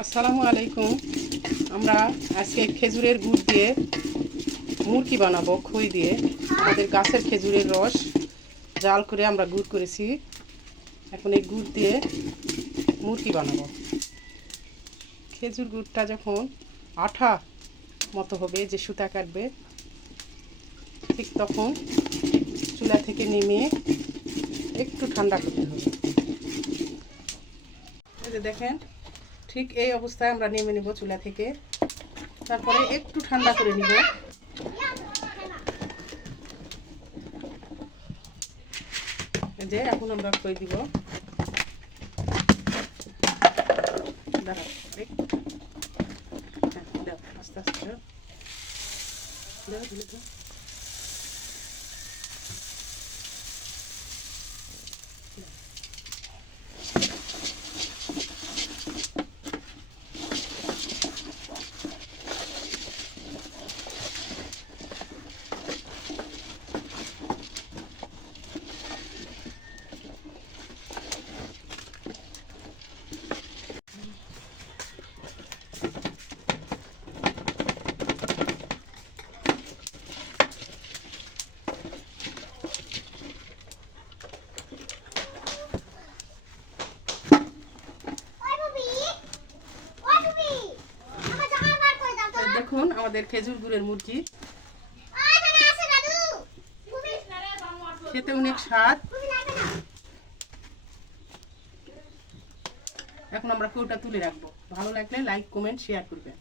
আসসালামু আলাইকুম। আমরা আজকে খেজুরের গুড় দিয়ে মুরগি বানাবো, খই দিয়ে। আমাদের গাছের খেজুরের রস জাল করে আমরা গুড় করেছি। এখন এই গুড় দিয়ে মুরগি বানাবো। খেজুর গুড়টা যখন আঠা মতো হবে, যে সুতা কাটবে, ঠিক তখন চুলা থেকে নেমে একটু ঠান্ডা করতে হবে। দেখেন ঠিক এই অবস্থায় আমরা নেমে নেব চুলা থেকে তারপরে একটু ঠান্ডা করে নিব যে এখন আমরা খই দিব দাঁড়াও। হ্যাঁ, আস্তে আস্তে দাও। দেখুন আমাদের খেজুর গুড়ের মুরগি। খেতে অনেক স্বাদ। এখন আমরা কৌটা তুলে রাখব। ভালো লাগলে লাইক কমেন্ট শেয়ার করবেন।